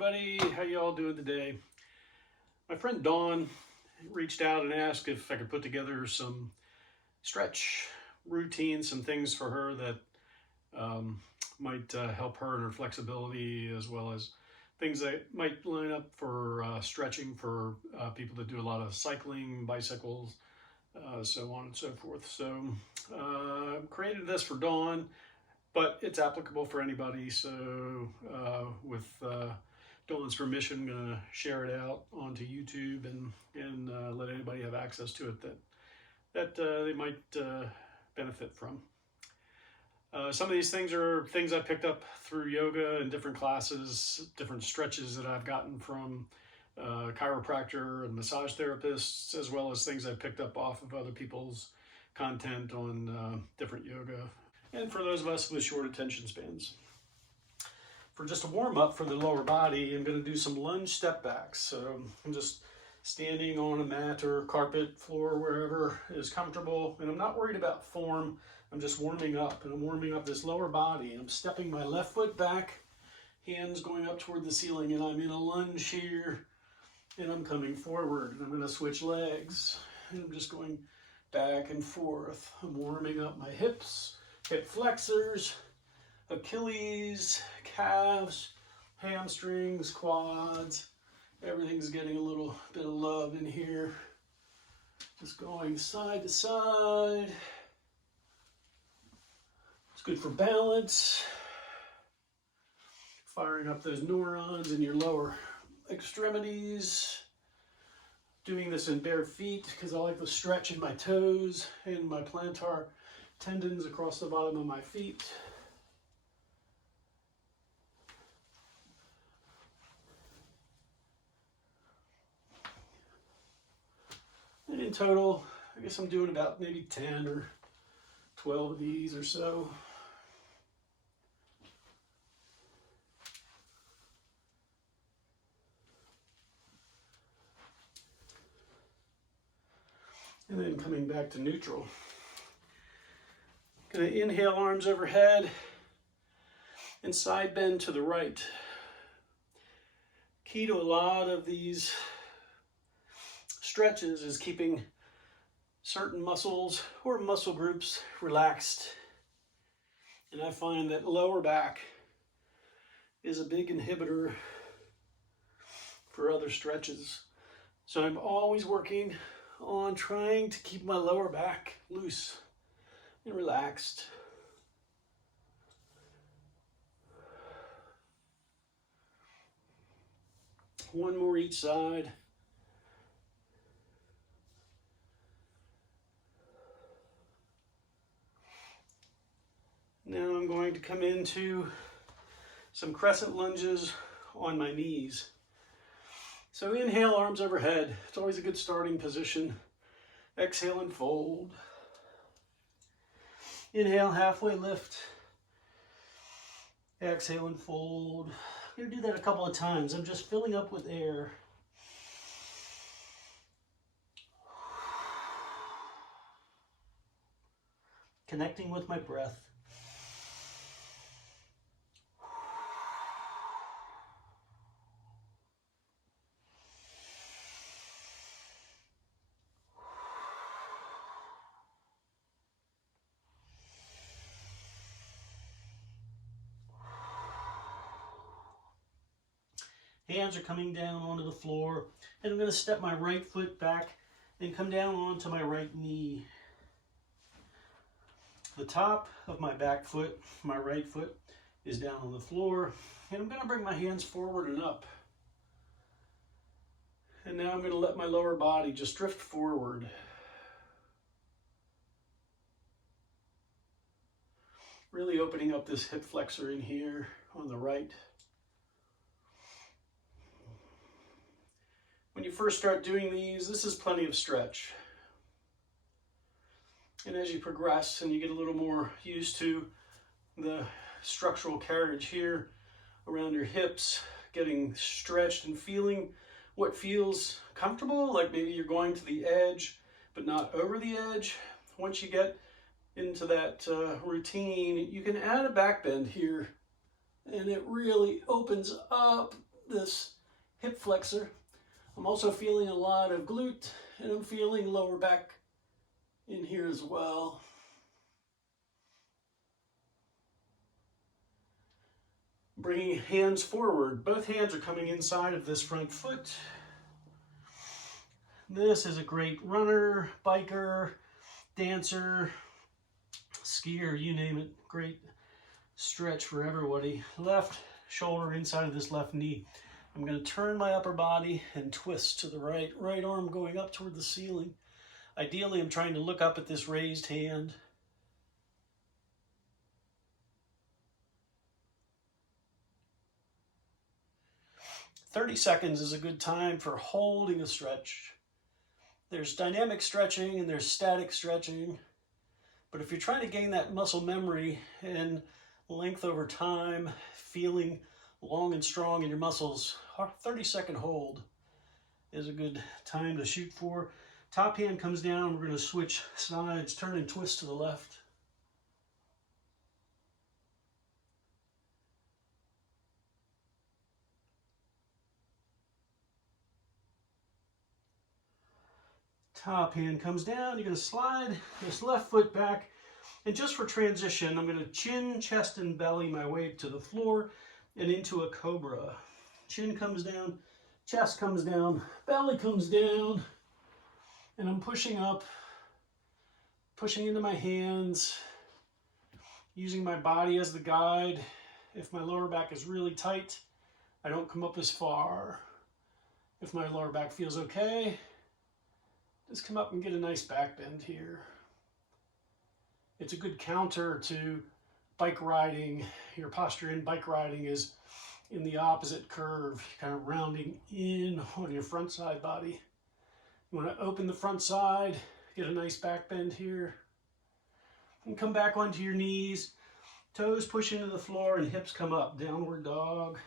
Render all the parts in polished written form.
everybody. How you all doing today? My friend Dawn reached out and asked if I could put together some stretch routines, some things for her that might help her in her flexibility, as well as things that might line up for stretching for people that do a lot of cycling, bicycles, so on and so forth. So created this for Dawn, but it's applicable for anybody. So with Dawn's permission, I'm going to share it out onto YouTube and let anybody have access to it that they might benefit from. Some of these things are things I picked up through yoga and different classes, different stretches that I've gotten from chiropractor and massage therapists, as well as things I picked up off of other people's content on different yoga, and for those of us with short attention spans. For just a warm up for the lower body, I'm going to do some lunge step backs. So I'm just standing on a mat or carpet, floor, wherever is comfortable, and I'm not worried about form. I'm just warming up, and I'm warming up this lower body. I'm stepping my left foot back, hands going up toward the ceiling, and I'm in a lunge here, and I'm coming forward, and I'm going to switch legs, and I'm just going back and forth. I'm warming up my hips, hip flexors, Achilles, calves, hamstrings, quads. Everything's getting a little bit of love in here. Just going side to side. It's good for balance. Firing up those neurons in your lower extremities. Doing this in bare feet because I like to stretch in my toes and my plantar tendons across the bottom of my feet. And in total, I guess I'm doing about maybe 10 or 12 of these or so. And then coming back to neutral. Gonna inhale, arms overhead, and side bend to the right. Key to a lot of these stretches is keeping certain muscles or muscle groups relaxed. And I find that lower back is a big inhibitor for other stretches. So I'm always working on trying to keep my lower back loose and relaxed. One more each side. Now I'm going to come into some crescent lunges on my knees. So inhale, arms overhead. It's always a good starting position. Exhale and fold. Inhale, halfway lift. Exhale and fold. I'm going to do that a couple of times. I'm just filling up with air. Connecting with my breath. Hands are coming down onto the floor, and I'm going to step my right foot back and come down onto my right knee. The top of my back foot, my right foot, is down on the floor, and I'm going to bring my hands forward and up. And now I'm going to let my lower body just drift forward. Really opening up this hip flexor in here on the right. When you first start doing these, this is plenty of stretch. And as you progress and you get a little more used to the structural carriage here around your hips, getting stretched and feeling what feels comfortable, like maybe you're going to the edge, but not over the edge. Once you get into that routine, you can add a back bend here, and it really opens up this hip flexor. I'm also feeling a lot of glute, and I'm feeling lower back in here as well. Bringing hands forward. Both hands are coming inside of this front foot. This is a great runner, biker, dancer, skier, you name it. Great stretch for everybody. Left shoulder inside of this left knee. I'm going to turn my upper body and twist to the right. Right arm going up toward the ceiling. Ideally, I'm trying to look up at this raised hand. "30 seconds is a good time for holding a stretch. There's dynamic stretching and there's static stretching. But if you're trying to gain that muscle memory and length over time, feeling long and strong in your muscles, 30-second hold is a good time to shoot for. Top hand comes down. We're going to switch sides, turn and twist to the left. Top hand comes down. You're going to slide this left foot back. And just for transition, I'm going to chin, chest, and belly my way to the floor and into a cobra. Chin comes down, chest comes down, belly comes down, and I'm pushing up, pushing into my hands, using my body as the guide. If my lower back is really tight, I don't come up as far. If my lower back feels okay, just come up and get a nice back bend here. It's a good counter to bike riding. Your posture in bike riding is in the opposite curve, kind of rounding in on your front side body. You want to open the front side, get a nice back bend here, and come back onto your knees. Toes push into the floor and hips come up, downward dog.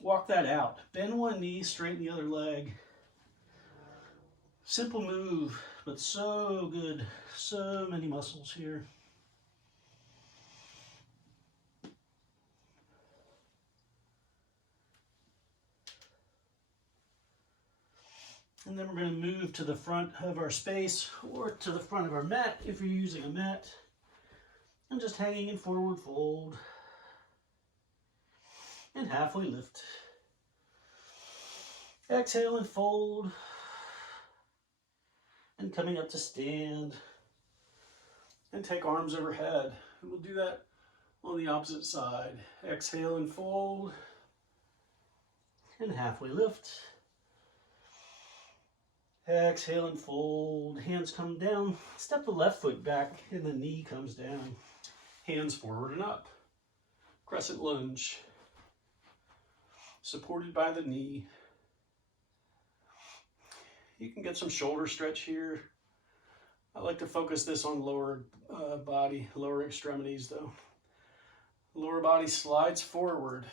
Walk that out. Bend one knee, straighten the other leg. Simple move, but so good. So many muscles here. And then we're going to move to the front of our space or to the front of our mat if you're using a mat. And just hanging in forward fold. And halfway lift. Exhale and fold. And coming up to stand. And take arms overhead. And we'll do that on the opposite side. Exhale and fold. And halfway lift. Exhale and fold. Hands come down. Step the left foot back and the knee comes down. Hands forward and up. Crescent lunge. Supported by the knee. You can get some shoulder stretch here. I like to focus this on lower body, lower extremities though. Lower body slides forward.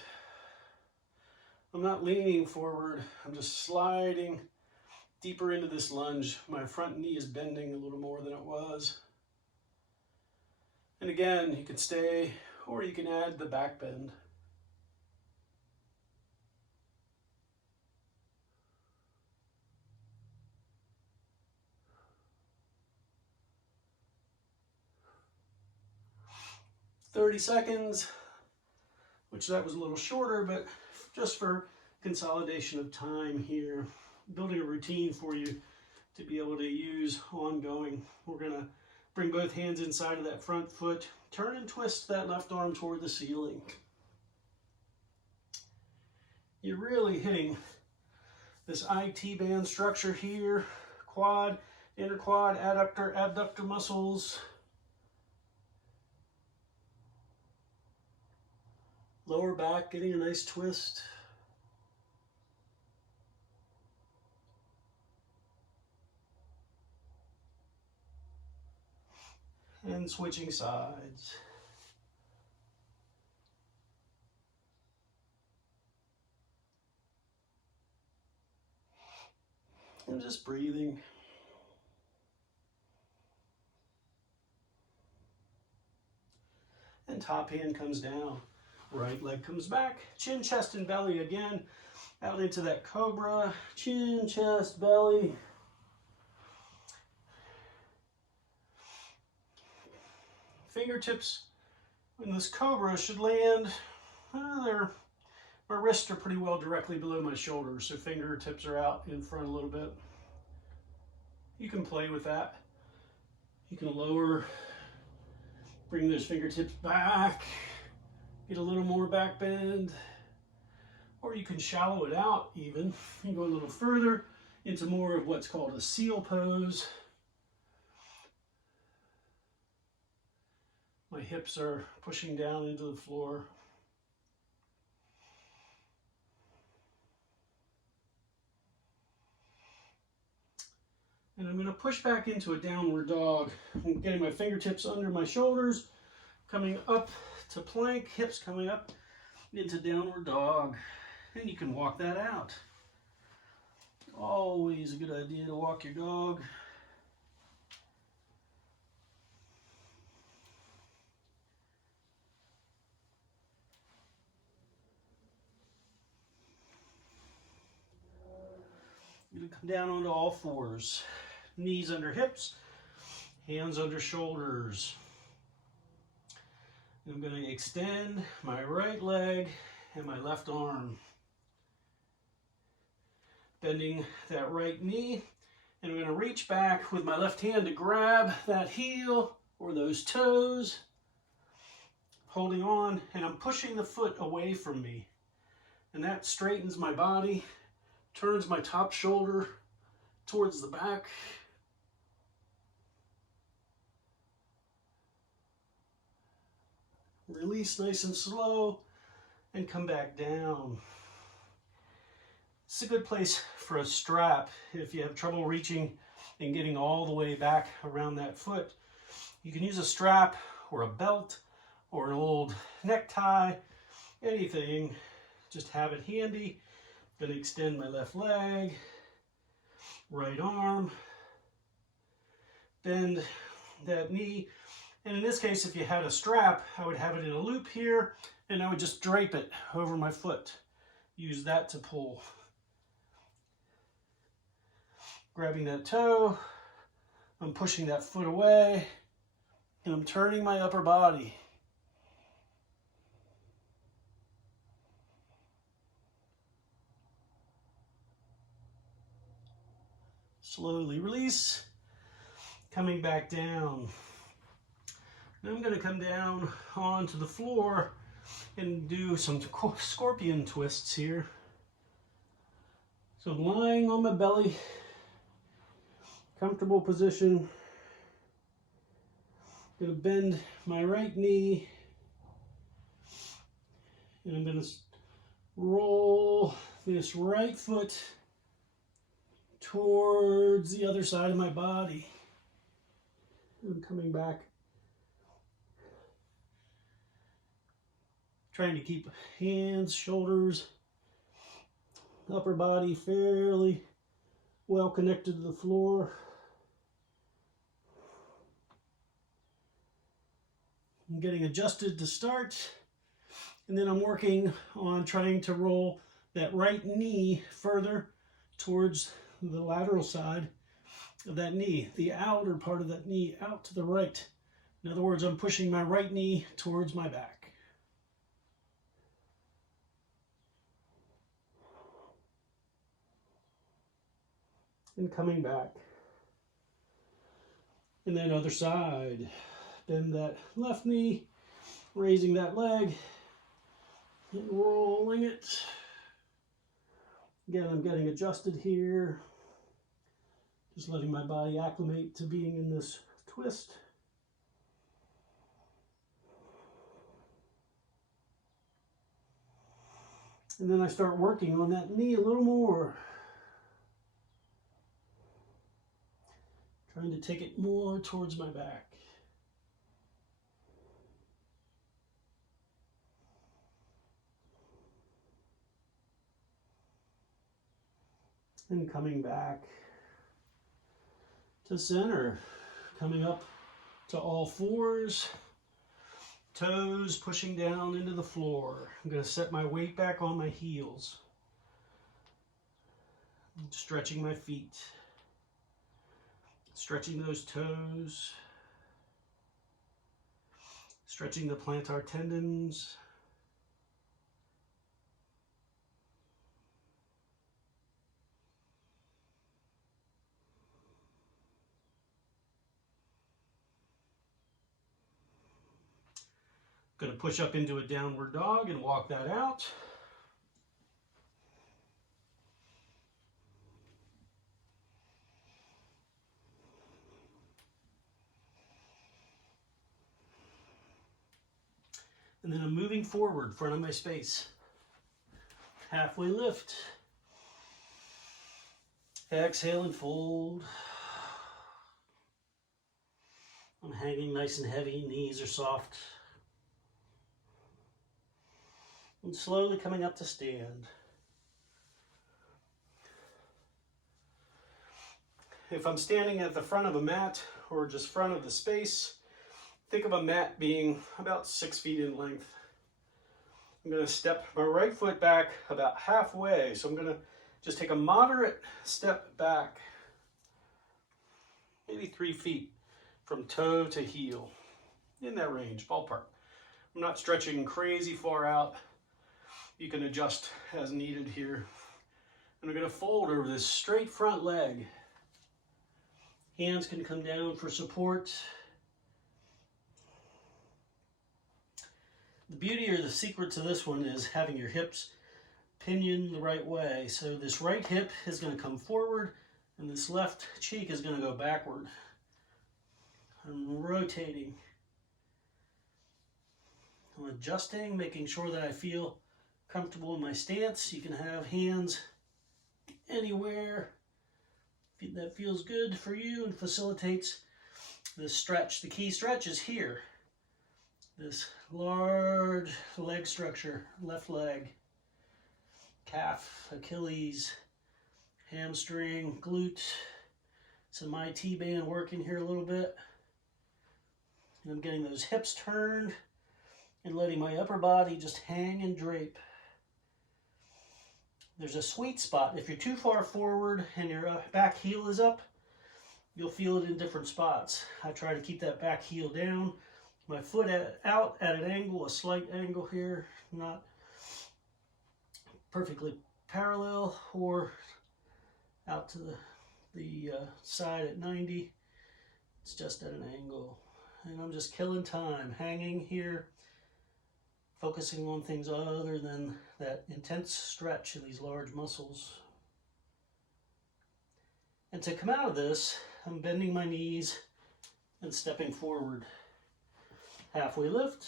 I'm not leaning forward. I'm just sliding deeper into this lunge. My front knee is bending a little more than it was. And again, you can stay or you can add the back bend. "30 seconds, which that was a little shorter, but just for consolidation of time here, building a routine for you to be able to use ongoing. We're going to bring both hands inside of that front foot, turn and twist that left arm toward the ceiling. You're really hitting this IT band structure here, quad, interquad, adductor, abductor muscles. Lower back getting a nice twist. And switching sides. And just breathing. And top hand comes down. Right leg comes back, chin, chest, and belly again, out into that cobra, chin, chest, belly. Fingertips in this cobra should land, my wrists are pretty well directly below my shoulders, so fingertips are out in front a little bit. You can play with that. You can lower, bring those fingertips back, get a little more back bend, or you can shallow it out even. You can go a little further into more of what's called a seal pose. My hips are pushing down into the floor. And I'm going to push back into a downward dog. I'm getting my fingertips under my shoulders, coming up to plank, hips coming up into downward dog. And you can walk that out. Always a good idea to walk your dog. You're going to come down onto all fours. Knees under hips, hands under shoulders. I'm going to extend my right leg and my left arm. Bending that right knee, and I'm going to reach back with my left hand to grab that heel or those toes, holding on, and I'm pushing the foot away from me. And that straightens my body, turns my top shoulder towards the back. Release nice and slow and come back down. It's a good place for a strap if you have trouble reaching and getting all the way back around that foot. You can use a strap or a belt or an old necktie, anything. Just have it handy. Going to extend my left leg, right arm, bend that knee. And in this case, if you had a strap, I would have it in a loop here, and I would just drape it over my foot. Use that to pull. Grabbing that toe, I'm pushing that foot away, and I'm turning my upper body. Slowly release, coming back down. Now I'm going to come down onto the floor and do some scorpion twists here. So I'm lying on my belly, comfortable position. I'm going to bend my right knee, and I'm going to roll this right foot towards the other side of my body. I'm coming back. Trying to keep hands, shoulders, upper body fairly well connected to the floor. I'm getting adjusted to start, and then I'm working on trying to roll that right knee further towards the lateral side of that knee, the outer part of that knee out to the right. In other words, I'm pushing my right knee towards my back. And coming back. And then other side. Bend that left knee, raising that leg, and rolling it. Again, I'm getting adjusted here. Just letting my body acclimate to being in this twist. And then I start working on that knee a little more. Trying to take it more towards my back. And coming back to center. Coming up to all fours. Toes pushing down into the floor. I'm going to set my weight back on my heels. Stretching my feet. Stretching those toes. Stretching the plantar tendons. Going to push up into a downward dog and walk that out. And then I'm moving forward, front of my space. Halfway lift. Exhale and fold. I'm hanging nice and heavy, knees are soft. And slowly coming up to stand. If I'm standing at the front of a mat or just front of the space, think of a mat being about 6 feet in length. I'm going to step my right foot back about halfway. So I'm going to just take a moderate step back, maybe 3 feet from toe to heel, in that range, ballpark. I'm not stretching crazy far out. You can adjust as needed here. And I'm going to fold over this straight front leg. Hands can come down for support. The beauty or the secret to this one is having your hips pinion the right way. So this right hip is going to come forward and this left cheek is going to go backward. I'm rotating. I'm adjusting, making sure that I feel comfortable in my stance. You can have hands anywhere that feels good for you and facilitates this stretch. The key stretch is here. This large leg structure, left leg, calf, Achilles, hamstring, glute. Some IT band working here a little bit. And I'm getting those hips turned and letting my upper body just hang and drape. There's a sweet spot. If you're too far forward and your back heel is up, you'll feel it in different spots. I try to keep that back heel down. My foot out at an angle, a slight angle here, not perfectly parallel or out to the side at 90. It's just at an angle. And I'm just killing time, hanging here, focusing on things other than that intense stretch in these large muscles. And to come out of this, I'm bending my knees and stepping forward. Halfway lift,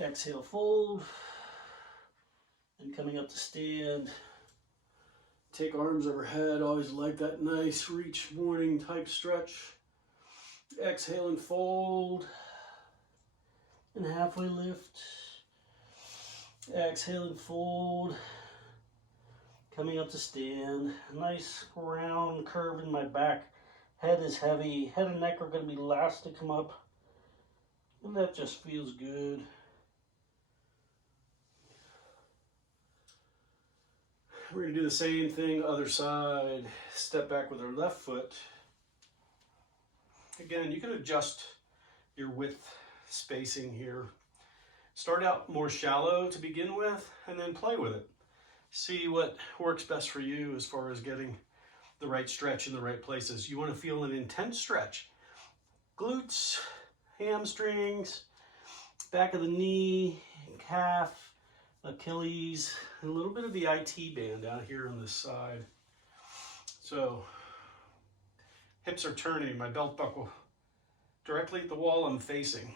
exhale, fold, and coming up to stand. Take arms overhead, always like that nice reach morning type stretch. Exhale and fold, and halfway lift. Exhale and fold, coming up to stand. Nice round curve in my back. Head is heavy, head and neck are going to be last to come up. And that just feels good. We're going to do the same thing, other side. Step back with our left foot. Again, you can adjust your width spacing here. Start out more shallow to begin with, and then play with it. See what works best for you as far as getting the right stretch in the right places. You want to feel an intense stretch. Glutes, hamstrings, back of the knee, calf, Achilles, and a little bit of the IT band down here on this side. So, hips are turning, my belt buckle directly at the wall I'm facing.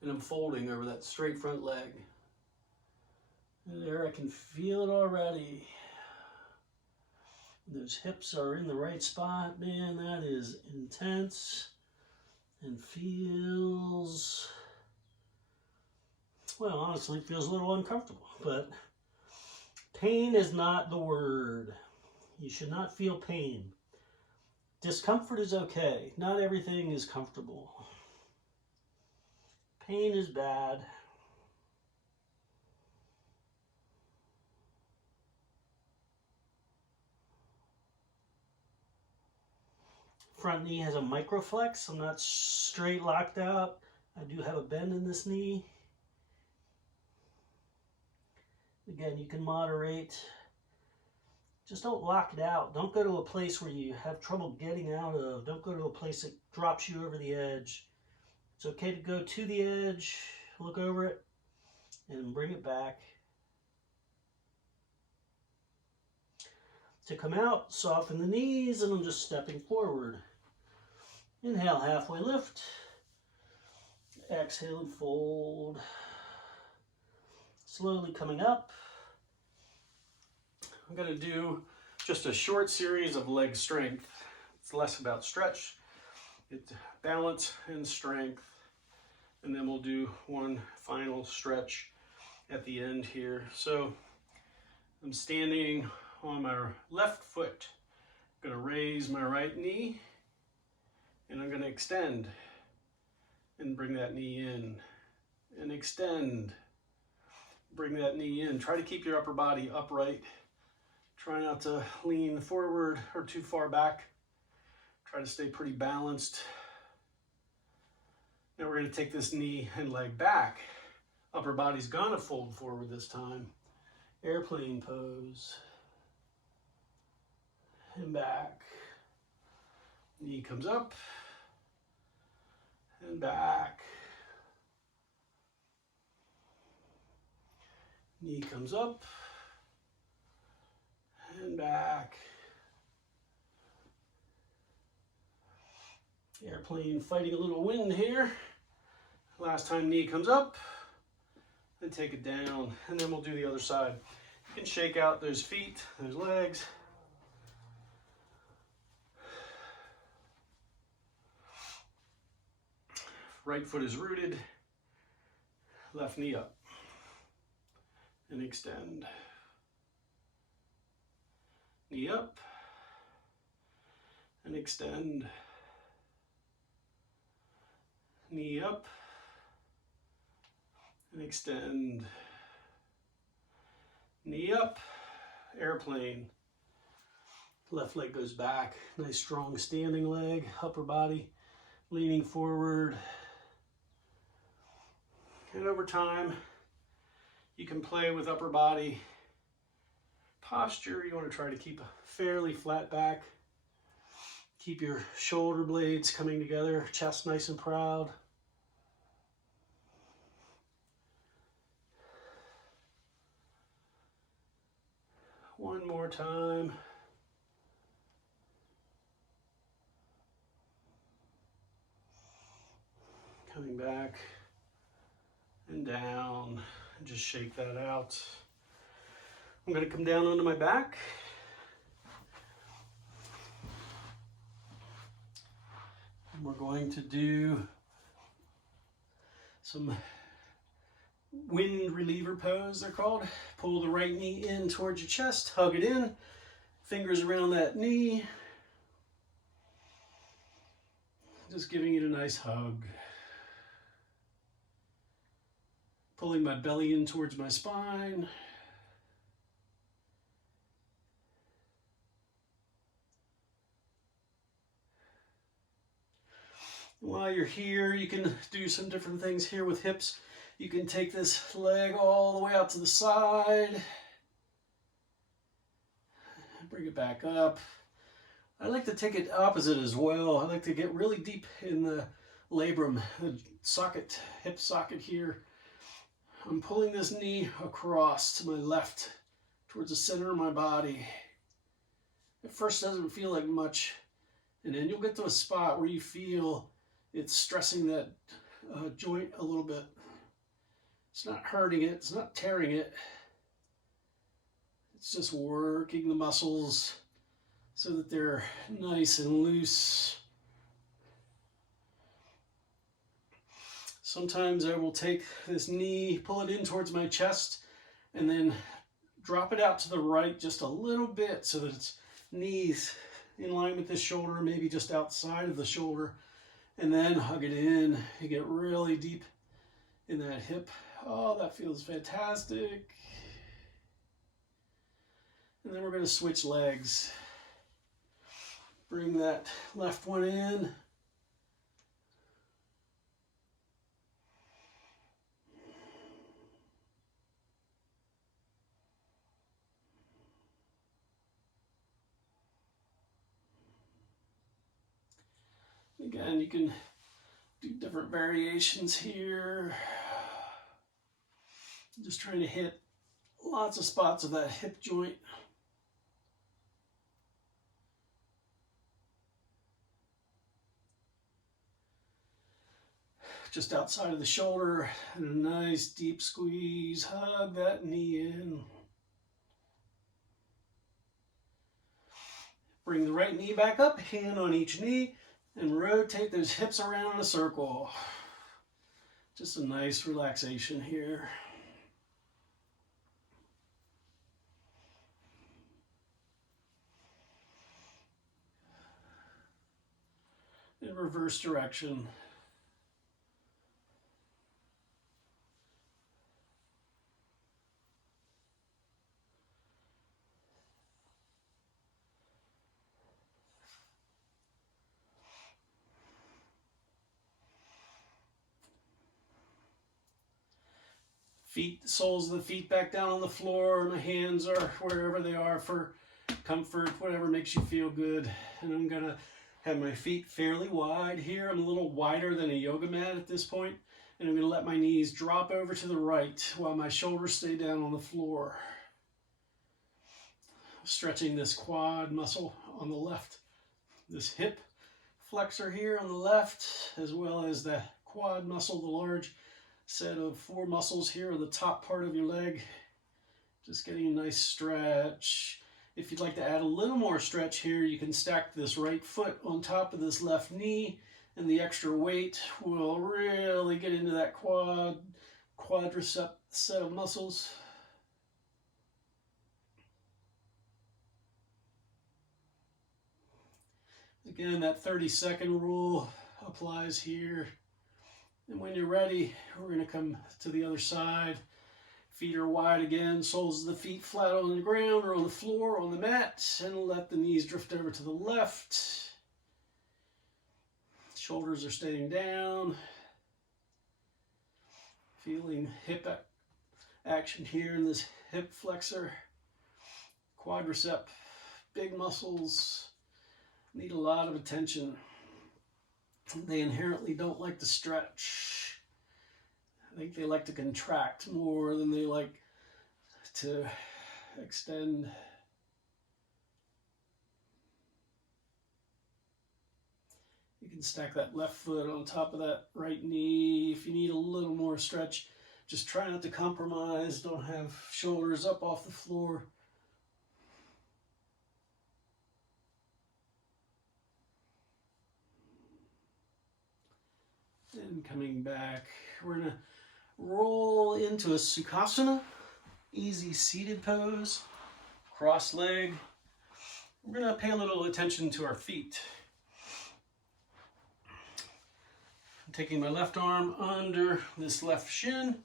And I'm folding over that straight front leg. And there I can feel it already. Those hips are in the right spot. Man, that is intense. And feels, well, honestly, it feels a little uncomfortable, but pain is not the word. You should not feel pain. Discomfort is okay. Not everything is comfortable. Pain is bad. Front knee has a microflex. I'm not straight locked out. I do have a bend in this knee. Again, you can moderate. Just don't lock it out. Don't go to a place where you have trouble getting out of. Don't go to a place that drops you over the edge. It's okay to go to the edge, look over it, and bring it back. To come out, soften the knees, and I'm just stepping forward. Inhale, halfway lift. Exhale and fold. Slowly coming up. I'm going to do just a short series of leg strength. It's less about stretch. It's balance and strength. And then we'll do one final stretch at the end here. So I'm standing on my left foot. I'm going to raise my right knee. And I'm going to extend and bring that knee in. And extend. Bring that knee in. Try to keep your upper body upright. Try not to lean forward or too far back. Try to stay pretty balanced. Now we're going to take this knee and leg back. Upper body's going to fold forward this time. Airplane pose. And back. Knee comes up. And back. Knee comes up. And back. Airplane fighting a little wind here. Last time knee comes up. And take it down. And then we'll do the other side. You can shake out those feet, those legs. Right foot is rooted. Left knee up. And extend. Knee up. And extend. Knee up. And extend. Knee up. Airplane. Left leg goes back. Nice strong standing leg. Upper body leaning forward. And over time, you can play with upper body posture. You want to try to keep a fairly flat back. Keep your shoulder blades coming together, chest nice and proud. One more time. Coming back and down, and just shake that out. I'm going to come down onto my back. And we're going to do some wind reliever pose, they're called. Pull the right knee in towards your chest, hug it in, fingers around that knee. Just giving it a nice hug. Pulling my belly in towards my spine. While you're here, you can do some different things here with hips. You can take this leg all the way out to the side. Bring it back up. I like to take it opposite as well. I like to get really deep in the labrum, the socket, hip socket here. I'm pulling this knee across to my left, towards the center of my body. At first it doesn't feel like much, and then you'll get to a spot where you feel it's stressing that joint a little bit. It's not hurting it, it's not tearing it. It's just working the muscles so that they're nice and loose. Sometimes I will take this knee, pull it in towards my chest, and then drop it out to the right just a little bit so that its knees in line with the shoulder, maybe just outside of the shoulder, and then hug it in. You get really deep in that hip. Oh, that feels fantastic. And then we're going to switch legs. Bring that left one in. Again, you can do different variations here. Just trying to hit lots of spots of that hip joint. Just outside of the shoulder, and a nice deep squeeze. Hug that knee in. Bring the right knee back up, hand on each knee, and rotate those hips around in a circle. Just a nice relaxation here. In reverse direction. Feet, soles of the feet back down on the floor. My hands are wherever they are for comfort, whatever makes you feel good. And I'm gonna have my feet fairly wide here. I'm a little wider than a yoga mat at this point. And I'm gonna let my knees drop over to the right while my shoulders stay down on the floor. Stretching this quad muscle on the left, this hip flexor here on the left, as well as the quad muscle, the large set of 4 muscles here on the top part of your leg. Just getting a nice stretch. If you'd like to add a little more stretch here, you can stack this right foot on top of this left knee, and the extra weight will really get into that quadricep set of muscles. Again, that 30-second rule applies here. And when you're ready, we're going to come to the other side. Feet are wide again, soles of the feet flat on the ground or on the floor, on the mat, and let the knees drift over to the left. Shoulders are staying down. Feeling hip action here in this hip flexor. Quadricep, big muscles, need a lot of attention. They inherently don't like to stretch. I think they like to contract more than they like to extend. You can stack that left foot on top of that right knee. If you need a little more stretch, just try not to compromise. Don't have shoulders up off the floor. And coming back, we're going to roll into a Sukhasana, easy seated pose, cross leg. We're going to pay a little attention to our feet. I'm taking my left arm under this left shin,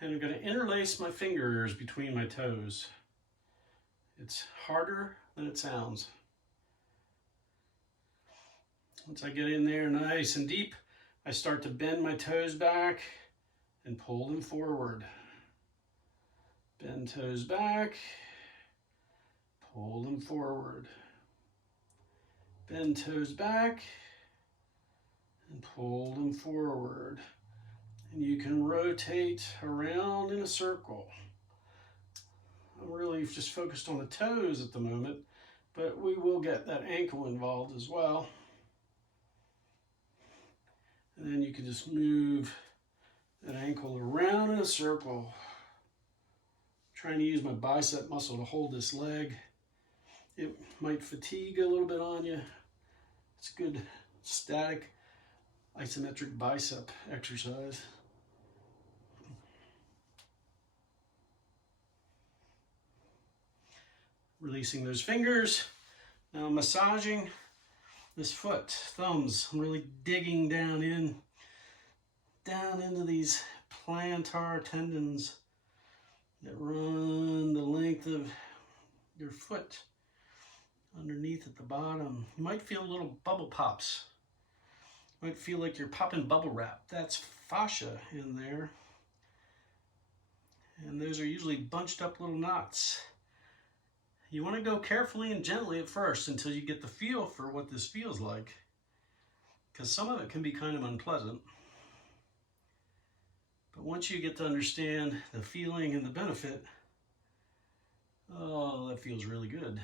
and I'm going to interlace my fingers between my toes. It's harder than it sounds. Once I get in there nice and deep, I start to bend my toes back and pull them forward. Bend toes back, pull them forward. Bend toes back and pull them forward. And you can rotate around in a circle. I'm really just focused on the toes at the moment, but we will get that ankle involved as well. And then you can just move that ankle around in a circle. Trying to use my bicep muscle to hold this leg. It might fatigue a little bit on you. It's a good static isometric bicep exercise. Releasing those fingers. Now massaging this foot, thumbs. I'm really digging down into these plantar tendons that run the length of your foot underneath at the bottom. You might feel little bubble pops. You might feel like you're popping bubble wrap. That's fascia in there. And those are usually bunched up little knots. You want to go carefully and gently at first until you get the feel for what this feels like, because some of it can be kind of unpleasant. But once you get to understand the feeling and the benefit, oh, that feels really good.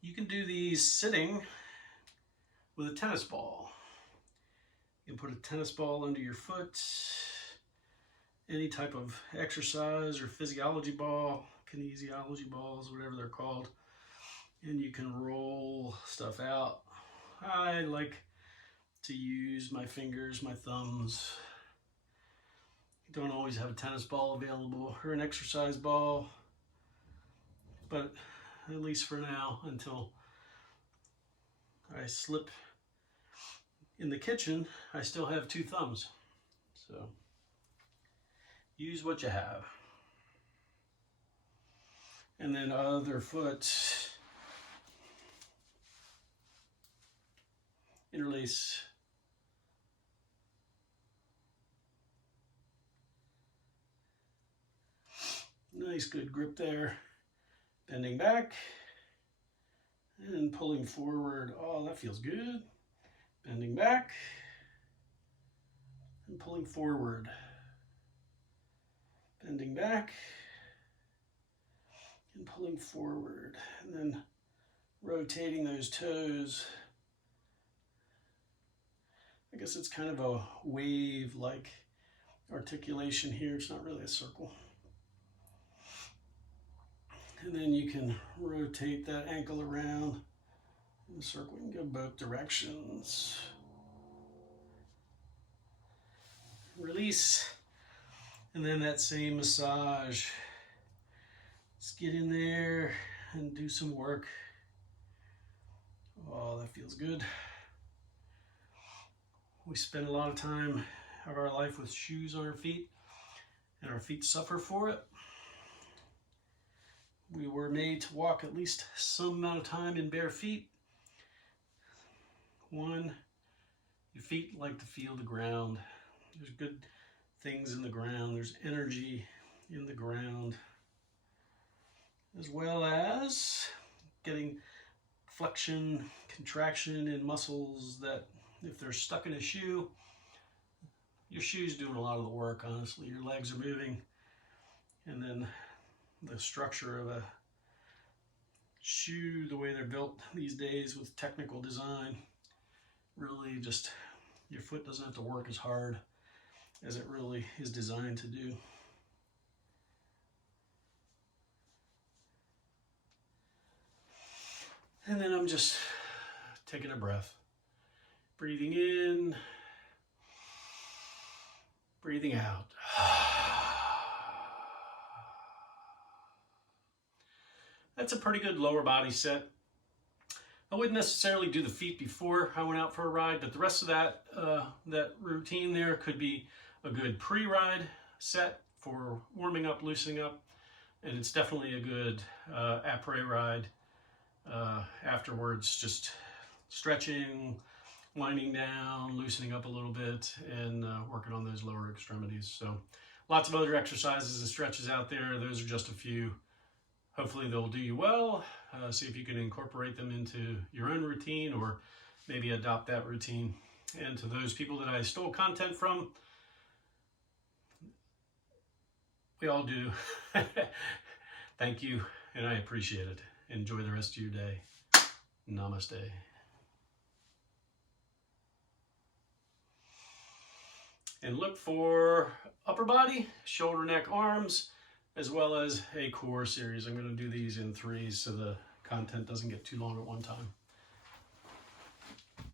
You can do these sitting with a tennis ball. You can put a tennis ball under your foot, any type of exercise or physiology ball, kinesiology balls, whatever they're called, and you can roll stuff out. I like to use my fingers, my thumbs. You don't always have a tennis ball available or an exercise ball, but at least for now, until I slip in the kitchen, I still have two thumbs. So use what you have. And then other foot. Interlace. Nice, good grip there. Bending back and pulling forward. Oh, that feels good. Bending back and pulling forward. Bending back and pulling forward. And then rotating those toes. I guess it's kind of a wave-like articulation here. It's not really a circle. And then you can rotate that ankle around in a circle. You can go both directions. Release. And then that same massage. Let's get in there and do some work. Oh, that feels good. We spend a lot of time of our life with shoes on our feet, and our feet suffer for it. We were made to walk at least some amount of time in bare feet. One, your feet like to feel the ground. There's good things in the ground. There's energy in the ground. As well as getting flexion, contraction in muscles that if they're stuck in a shoe, your shoe's doing a lot of the work, honestly. Your legs are moving, and then the structure of a shoe, the way they're built these days with technical design, really just, your foot doesn't have to work as hard as it really is designed to do. And then I'm just taking a breath. Breathing in, breathing out. That's a pretty good lower body set. I wouldn't necessarily do the feet before I went out for a ride, but the rest of that routine there could be a good pre-ride set for warming up, loosening up, and it's definitely a good après ride afterwards, just stretching, winding down, loosening up a little bit, and working on those lower extremities. So lots of other exercises and stretches out there. Those are just a few. Hopefully they'll do you well. See if you can incorporate them into your own routine, or maybe adopt that routine. And to those people that I stole content from, we all do. Thank you, and I appreciate it. Enjoy the rest of your day. Namaste. And look for upper body, shoulder, neck, arms, as well as a core series. I'm going to do these in threes so the content doesn't get too long at one time.